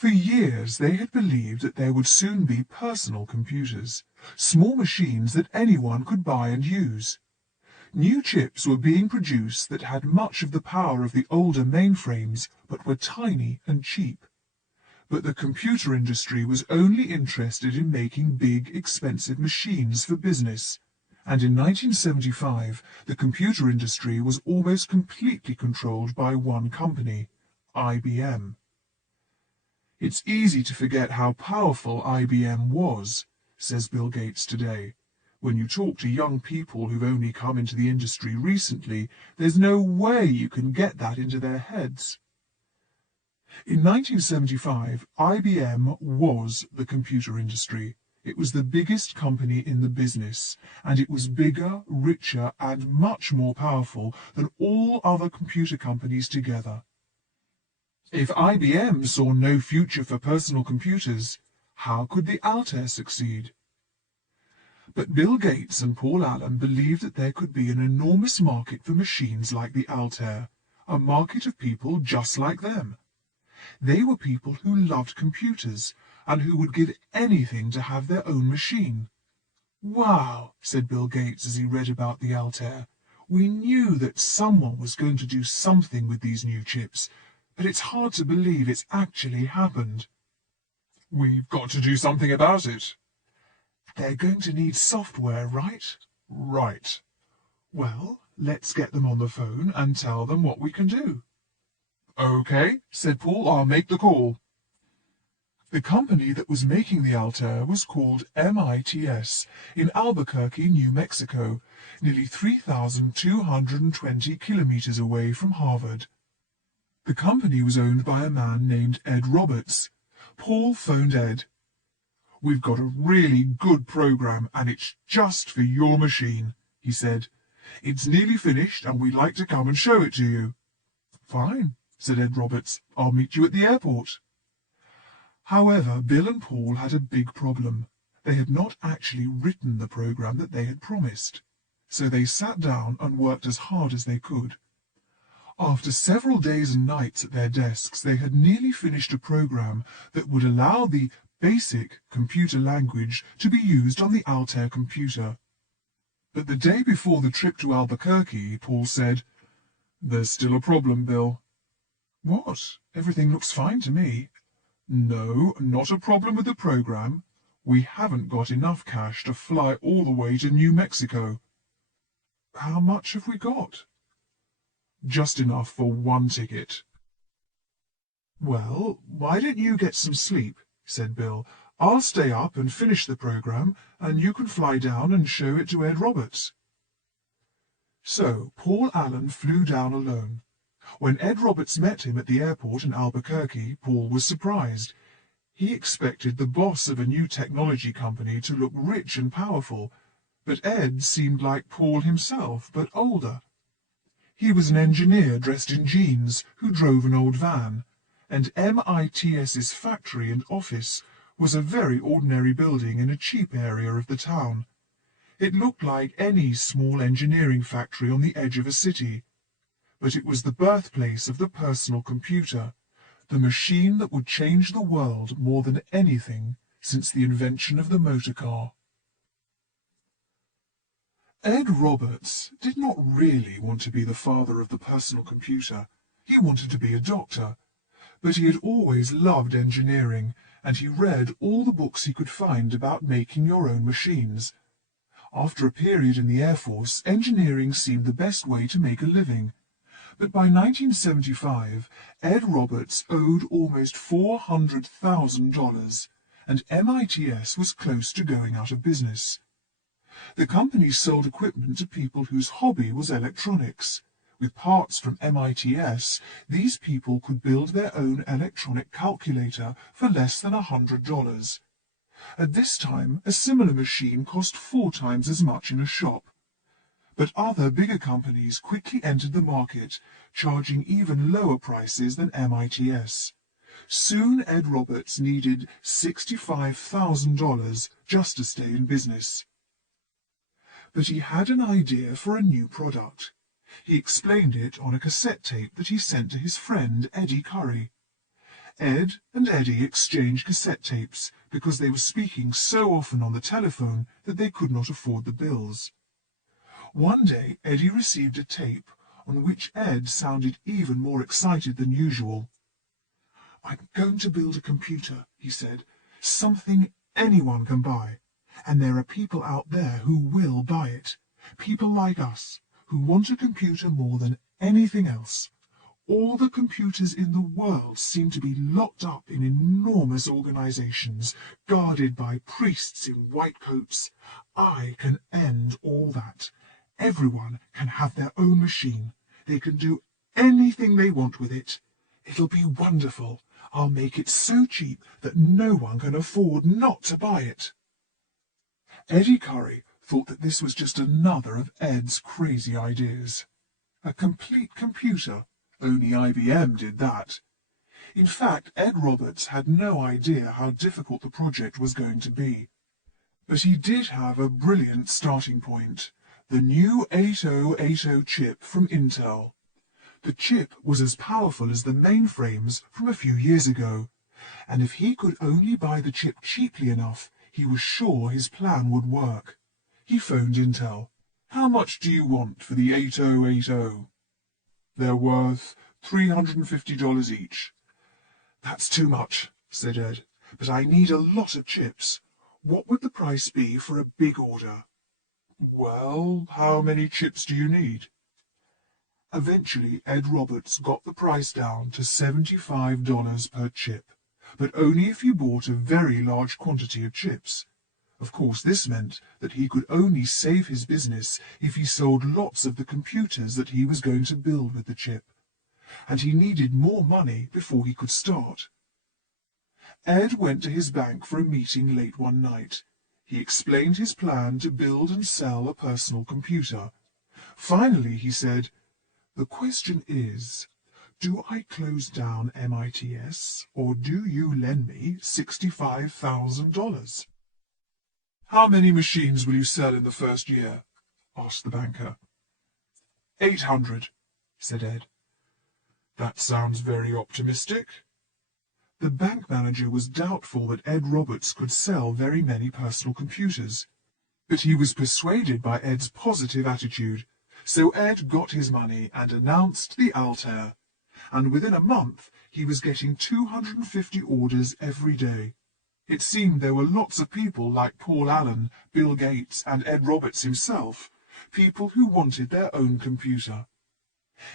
For years they had believed that there would soon be personal computers, small machines that anyone could buy and use. New chips were being produced that had much of the power of the older mainframes, but were tiny and cheap. But the computer industry was only interested in making big, expensive machines for business, and in 1975 the computer industry was almost completely controlled by one company, IBM. It's easy to forget how powerful IBM was, says Bill Gates today. When you talk to young people who've only come into the industry recently, there's no way you can get that into their heads. In 1975, IBM was the computer industry. It was the biggest company in the business, and it was bigger, richer, and much more powerful than all other computer companies together. If IBM saw no future for personal computers, how could the Altair succeed? But Bill Gates and Paul Allen believed that there could be an enormous market for machines like the Altair, a market of people just like them. They were people who loved computers and who would give anything to have their own machine. "Wow," said Bill Gates as he read about the Altair. "We knew that someone was going to do something with these new chips, but it's hard to believe it's actually happened." "We've got to do something about it." "They're going to need software, right?" "Right." "Well, let's get them on the phone and tell them what we can do." "Okay," said Paul, "I'll make the call." The company that was making the Altair was called MITS in Albuquerque, New Mexico, nearly 3,220 kilometers away from Harvard. The company was owned by a man named Ed Roberts. Paul phoned Ed. "We've got a really good program, and it's just for your machine," he said. "It's nearly finished, and we'd like to come and show it to you." "Fine," said Ed Roberts. "I'll meet you at the airport." However, Bill and Paul had a big problem. They had not actually written the program that they had promised. So they sat down and worked as hard as they could. After several days and nights at their desks, they had nearly finished a program that would allow the basic computer language to be used on the Altair computer. But the day before the trip to Albuquerque, Paul said, "There's still a problem, Bill." "What? Everything looks fine to me." "No, not a problem with the program. We haven't got enough cash to fly all the way to New Mexico." "How much have we got?" "Just enough for one ticket." "Well, why don't you get some sleep?" said Bill. "I'll stay up and finish the program, and you can fly down and show it to Ed Roberts." So Paul Allen flew down alone. When Ed Roberts met him at the airport in Albuquerque, Paul was surprised. He expected the boss of a new technology company to look rich and powerful, but Ed seemed like Paul himself, but older. He was an engineer dressed in jeans who drove an old van, and MITS's factory and office was a very ordinary building in a cheap area of the town. It looked like any small engineering factory on the edge of a city. But it was the birthplace of the personal computer, the machine that would change the world more than anything since the invention of the motor car. Ed Roberts did not really want to be the father of the personal computer. He wanted to be a doctor. But he had always loved engineering, and he read all the books he could find about making your own machines. After a period in the Air Force, engineering seemed the best way to make a living. But by 1975, Ed Roberts owed almost $400,000, and MITS was close to going out of business. The company sold equipment to people whose hobby was electronics. With parts from MITS, these people could build their own electronic calculator for less than $100. At this time, a similar machine cost 4 times as much in a shop. But other bigger companies quickly entered the market, charging even lower prices than MITS. Soon Ed Roberts needed $65,000 just to stay in business. But he had an idea for a new product. He explained it on a cassette tape that he sent to his friend Eddie Curry. Ed and Eddie exchanged cassette tapes because they were speaking so often on the telephone that they could not afford the bills. One day Eddie received a tape on which Ed sounded even more excited than usual. "I'm going to build a computer," he said, "something anyone can buy. And there are people out there who will buy it. People like us, who want a computer more than anything else. All the computers in the world seem to be locked up in enormous organizations, guarded by priests in white coats. I can end all that. Everyone can have their own machine. They can do anything they want with it. It'll be wonderful. I'll make it so cheap that no one can afford not to buy it." Eddie Curry thought that this was just another of Ed's crazy ideas. A complete computer. Only IBM did that. In fact, Ed Roberts had no idea how difficult the project was going to be. But he did have a brilliant starting point, the new 8080 chip from Intel. The chip was as powerful as the mainframes from a few years ago, and if he could only buy the chip cheaply enough, he was sure his plan would work. He phoned Intel. "How much do you want for the 8080? "They're worth $350 each." "That's too much," said Ed, "but I need a lot of chips. What would the price be for a big order?" "Well, how many chips do you need?" Eventually Ed Roberts got the price down to $75 per chip, but only if you bought a very large quantity of chips. Of course, this meant that he could only save his business if he sold lots of the computers that he was going to build with the chip, and he needed more money before he could start. Ed went to his bank for a meeting late one night. He explained his plan to build and sell a personal computer. Finally, he said, "The question is, do I close down MITS, or do you lend me $65,000? "How many machines will you sell in the first year?" asked the banker. 800, said Ed. "That sounds very optimistic." The bank manager was doubtful that Ed Roberts could sell very many personal computers, but he was persuaded by Ed's positive attitude. So Ed got his money and announced the Altair, and within a month he was getting 250 orders every day. It seemed there were lots of people like Paul Allen, Bill Gates, and Ed Roberts himself, people who wanted their own computer.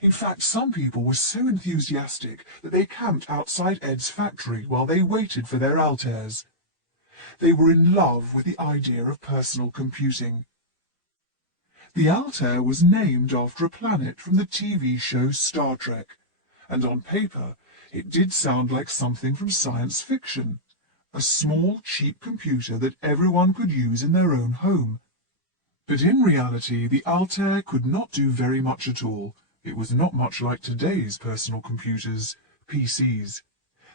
In fact, some people were so enthusiastic that they camped outside Ed's factory while they waited for their Altairs. They were in love with the idea of personal computing. The Altair was named after a planet from the TV show Star Trek, and on paper it did sound like something from science fiction. A small, cheap computer that everyone could use in their own home. But in reality, the Altair could not do very much at all. It was not much like today's personal computers, PCs.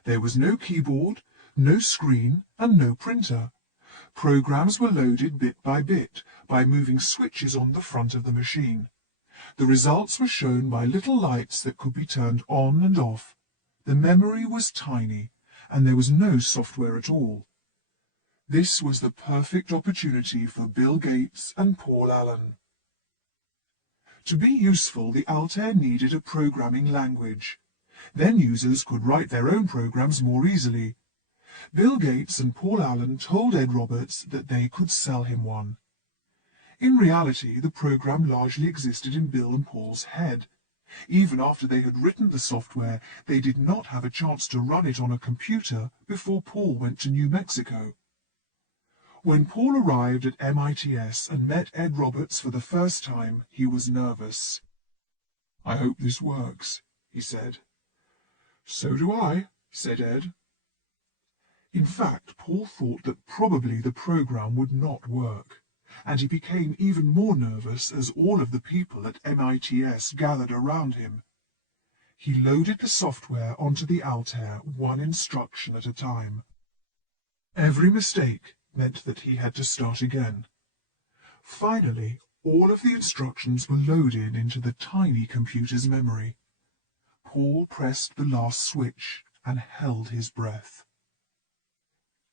There was no keyboard, no screen, and no printer. Programs were loaded bit by moving switches on the front of the machine. The results were shown by little lights that could be turned on and off. The memory was tiny, and there was no software at all. This was the perfect opportunity for Bill Gates and Paul Allen. To be useful, the Altair needed a programming language. Then users could write their own programs more easily. Bill Gates and Paul Allen told Ed Roberts that they could sell him one. In reality, the program largely existed in Bill and Paul's head. Even after they had written the software, they did not have a chance to run it on a computer before Paul went to New Mexico. When Paul arrived at MITS and met Ed Roberts for the first time, he was nervous. "I hope this works," he said. "So do I," said Ed. In fact, Paul thought that probably the program would not work, and he became even more nervous as all of the people at MITS gathered around him. He loaded the software onto the Altair one instruction at a time. Every mistake meant that he had to start again. Finally, all of the instructions were loaded into the tiny computer's memory. Paul pressed the last switch, and held his breath.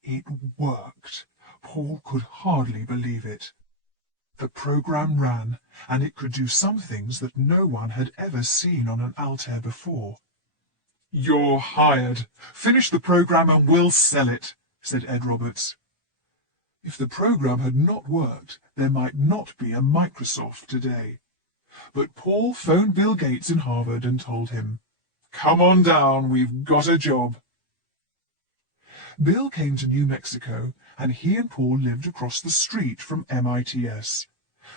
It worked. Paul could hardly believe it. The program ran, and it could do some things that no one had ever seen on an Altair before. "You're hired. Finish the program and we'll sell it," said Ed Roberts. If the program had not worked, there might not be a Microsoft today. But Paul phoned Bill Gates in Harvard and told him, "Come on down, we've got a job." Bill came to New Mexico, and he and Paul lived across the street from MITS.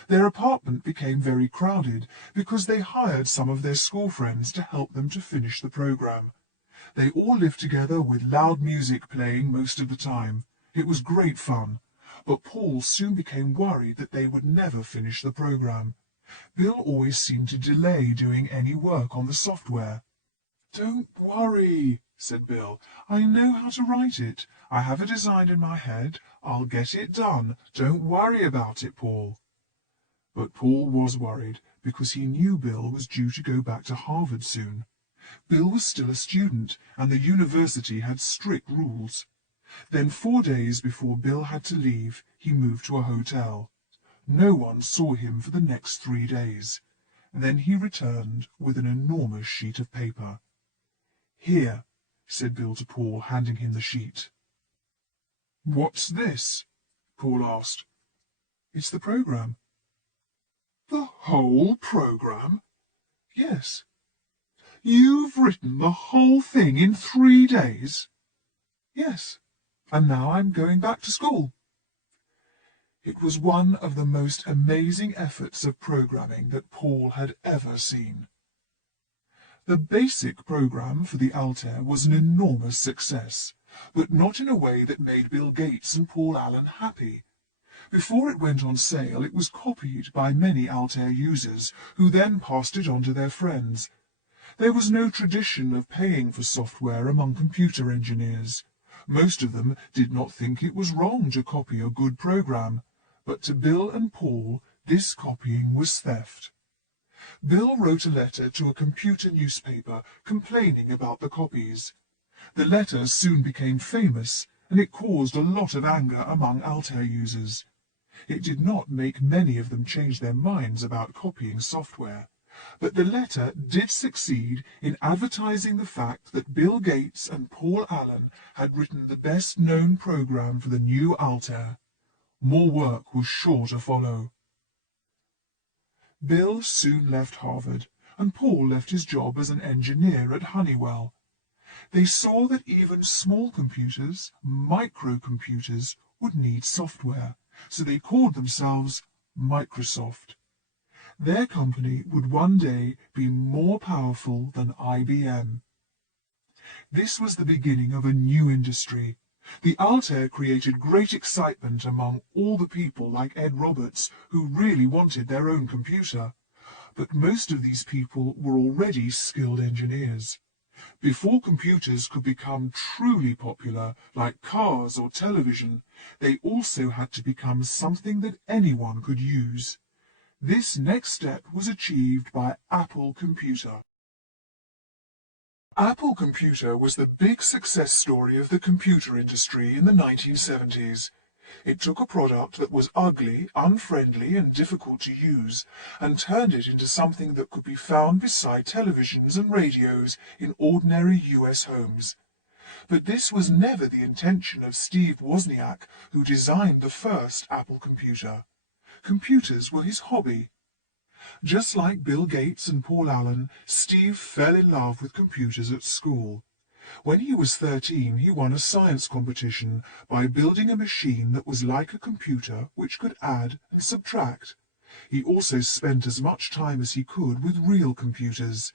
Their apartment became very crowded because they hired some of their school friends to help them to finish the program. They all lived together with loud music playing most of the time. It was great fun, but Paul soon became worried that they would never finish the program. Bill always seemed to delay doing any work on the software. "Don't worry," said Bill. "I know how to write it. I have a design in my head. I'll get it done. Don't worry about it, Paul." But Paul was worried because he knew Bill was due to go back to Harvard soon. Bill was still a student, and the university had strict rules. Then 4 days before Bill had to leave, he moved to a hotel. No one saw him for the next 3 days. Then he returned with an enormous sheet of paper. "Here," said Bill to Paul, handing him the sheet. "What's this?" Paul asked. "It's the program." "The whole program?" "Yes." "You've written the whole thing in 3 days?" "Yes, and now I'm going back to school." It was one of the most amazing efforts of programming that Paul had ever seen. The basic program for the Altair was an enormous success, but not in a way that made Bill Gates and Paul Allen happy. Before it went on sale, it was copied by many Altair users, who then passed it on to their friends. There was no tradition of paying for software among computer engineers. Most of them did not think it was wrong to copy a good program, but to Bill and Paul, this copying was theft. Bill wrote a letter to a computer newspaper complaining about the copies. The letter soon became famous, and it caused a lot of anger among Altair users. It did not make many of them change their minds about copying software, but the letter did succeed in advertising the fact that Bill Gates and Paul Allen had written the best-known program for the new Altair. More work was sure to follow. Bill soon left Harvard, and Paul left his job as an engineer at Honeywell. They saw that even small computers, microcomputers, would need software, so they called themselves Microsoft. Their company would one day be more powerful than IBM. This was the beginning of a new industry. The Altair created great excitement among all the people like Ed Roberts who really wanted their own computer. But most of these people were already skilled engineers. Before computers could become truly popular, like cars or television, they also had to become something that anyone could use. This next step was achieved by Apple Computer. Apple Computer was the big success story of the computer industry in the 1970s. It took a product that was ugly, unfriendly, and difficult to use, and turned it into something that could be found beside televisions and radios in ordinary US homes. But this was never the intention of Steve Wozniak, who designed the first Apple computer. Computers were his hobby. Just like Bill Gates and Paul Allen, Steve fell in love with computers at school. When he was 13, he won a science competition by building a machine that was like a computer which could add and subtract. He also spent as much time as he could with real computers.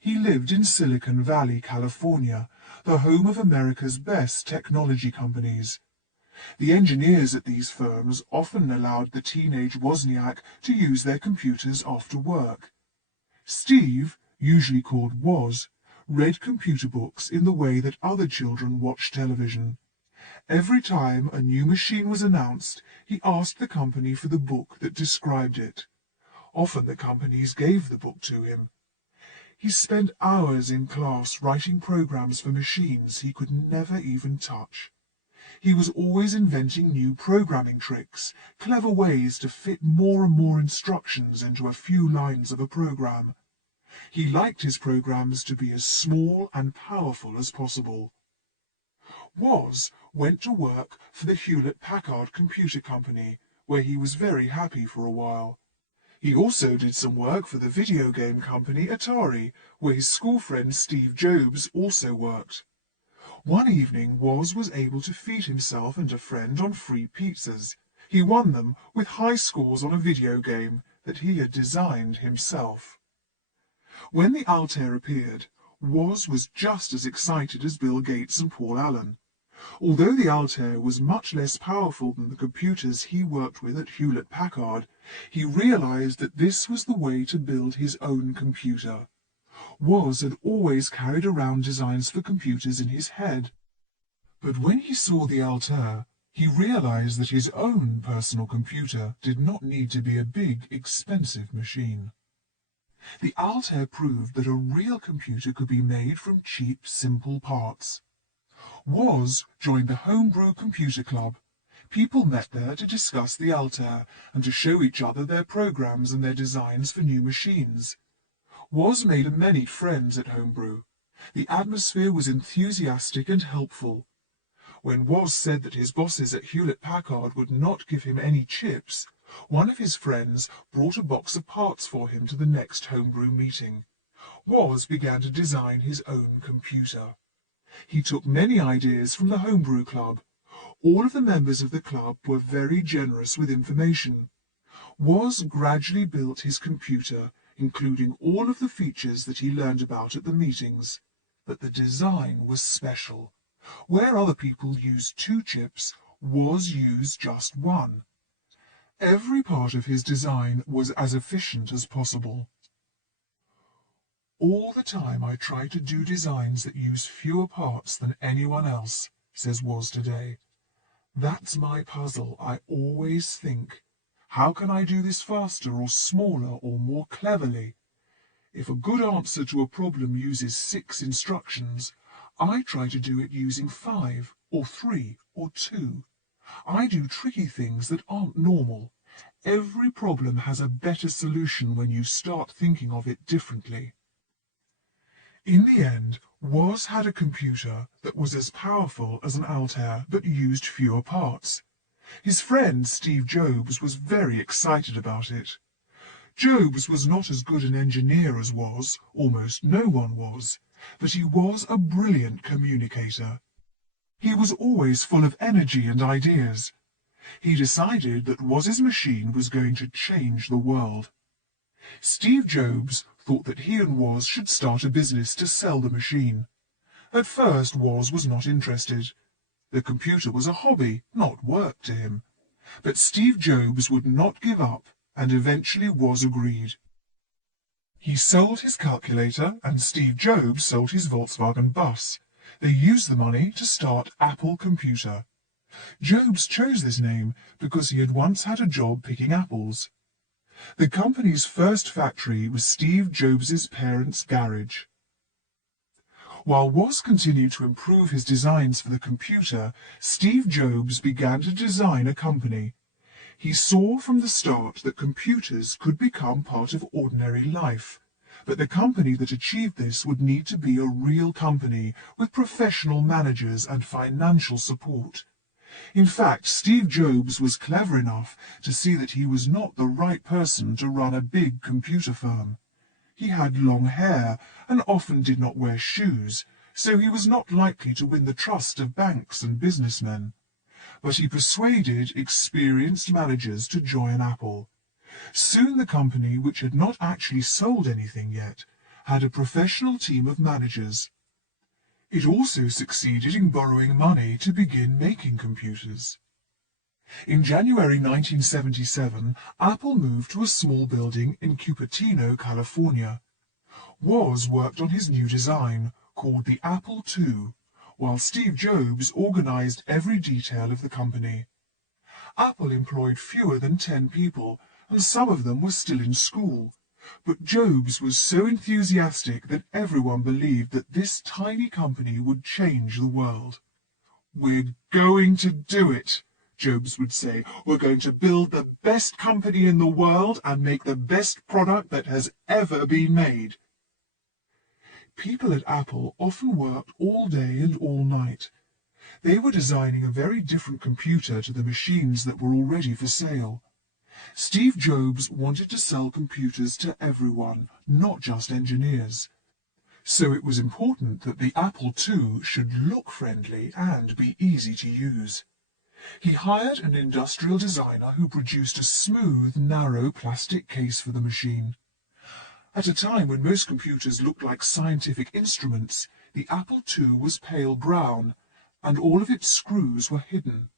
He lived in Silicon Valley, California, the home of America's best technology companies. The engineers at these firms often allowed the teenage Wozniak to use their computers after work. Steve, usually called Woz, read computer books in the way that other children watch television. Every time a new machine was announced, he asked the company for the book that described it. Often the companies gave the book to him. He spent hours in class writing programs for machines he could never even touch. He was always inventing new programming tricks, clever ways to fit more and more instructions into a few lines of a program. He liked his programs to be as small and powerful as possible. Woz went to work for the Hewlett-Packard Computer Company, where he was very happy for a while. He also did some work for the video game company Atari, where his school friend Steve Jobs also worked. One evening, Woz was able to feed himself and a friend on free pizzas. He won them with high scores on a video game that he had designed himself. When the Altair appeared, Woz was just as excited as Bill Gates and Paul Allen. Although the Altair was much less powerful than the computers he worked with at Hewlett-Packard, he realized that this was the way to build his own computer. Woz had always carried around designs for computers in his head. But when he saw the Altair, he realized that his own personal computer did not need to be a big, expensive machine. The Altair proved that a real computer could be made from cheap, simple parts. Woz joined the Homebrew Computer Club. People met there to discuss the Altair and to show each other their programs and their designs for new machines. Woz made many friends at Homebrew. The atmosphere was enthusiastic and helpful. When Woz said that his bosses at Hewlett-Packard would not give him any chips, one of his friends brought a box of parts for him to the next Homebrew meeting. Woz began to design his own computer. He took many ideas from the Homebrew Club. All of the members of the club were very generous with information. Woz gradually built his computer, including all of the features that he learned about at the meetings. But the design was special. Where other people used 2 chips, Woz used just 1. Every part of his design was as efficient as possible. All the time I try to do designs that use fewer parts than anyone else, says Woz today. That's my puzzle. I always think, how can I do this faster or smaller or more cleverly? If a good answer to a problem uses 6 instructions, I try to do it using 5 or 3 or 2. I do tricky things that aren't normal. Every problem has a better solution when you start thinking of it differently. In the end, Woz had a computer that was as powerful as an Altair but used fewer parts. His friend Steve Jobs was very excited about it. Jobs was not as good an engineer as Woz, almost no one was, but he was a brilliant communicator. He was always full of energy and ideas. He decided that Woz's machine was going to change the world. Steve Jobs thought that he and Woz should start a business to sell the machine. At first, Woz was not interested. The computer was a hobby, not work to him. But Steve Jobs would not give up, and eventually Woz agreed. He sold his calculator, and Steve Jobs sold his Volkswagen bus. They used the money to start Apple Computer. Jobs chose this name because he had once had a job picking apples. The company's first factory was Steve Jobs's parents' garage. While Woz continued to improve his designs for the computer, Steve Jobs began to design a company. He saw from the start that computers could become part of ordinary life, but the company that achieved this would need to be a real company with professional managers and financial support. In fact, Steve Jobs was clever enough to see that he was not the right person to run a big computer firm. He had long hair and often did not wear shoes, so he was not likely to win the trust of banks and businessmen. But he persuaded experienced managers to join Apple. Soon the company, which had not actually sold anything yet, had a professional team of managers. It also succeeded in borrowing money to begin making computers. In January 1977, Apple moved to a small building in Cupertino, California. Woz worked on his new design, called the Apple II, while Steve Jobs organized every detail of the company. Apple employed fewer than 10 people, and some of them were still in school. But Jobs was so enthusiastic that everyone believed that this tiny company would change the world. "We're going to do it," Jobs would say. "We're going to build the best company in the world and make the best product that has ever been made." People at Apple often worked all day and all night. They were designing a very different computer to the machines that were already for sale. Steve Jobs wanted to sell computers to everyone, not just engineers. So it was important that the Apple II should look friendly and be easy to use. He hired an industrial designer who produced a smooth, narrow plastic case for the machine. At a time when most computers looked like scientific instruments, the Apple II was pale brown, and all of its screws were hidden.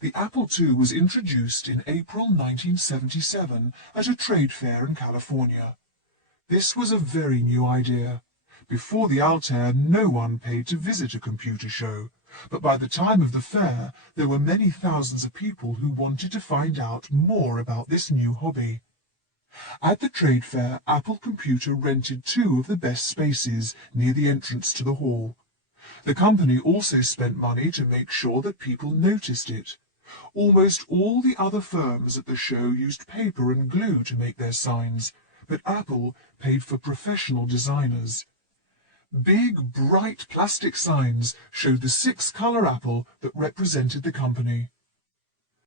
The Apple II was introduced in April 1977 at a trade fair in California. This was a very new idea. Before the Altair, no one paid to visit a computer show, but by the time of the fair, there were many thousands of people who wanted to find out more about this new hobby. At the trade fair, Apple Computer rented 2 of the best spaces near the entrance to the hall. The company also spent money to make sure that people noticed it. Almost all the other firms at the show used paper and glue to make their signs, but Apple paid for professional designers. Big, bright plastic signs showed the 6-color apple that represented the company.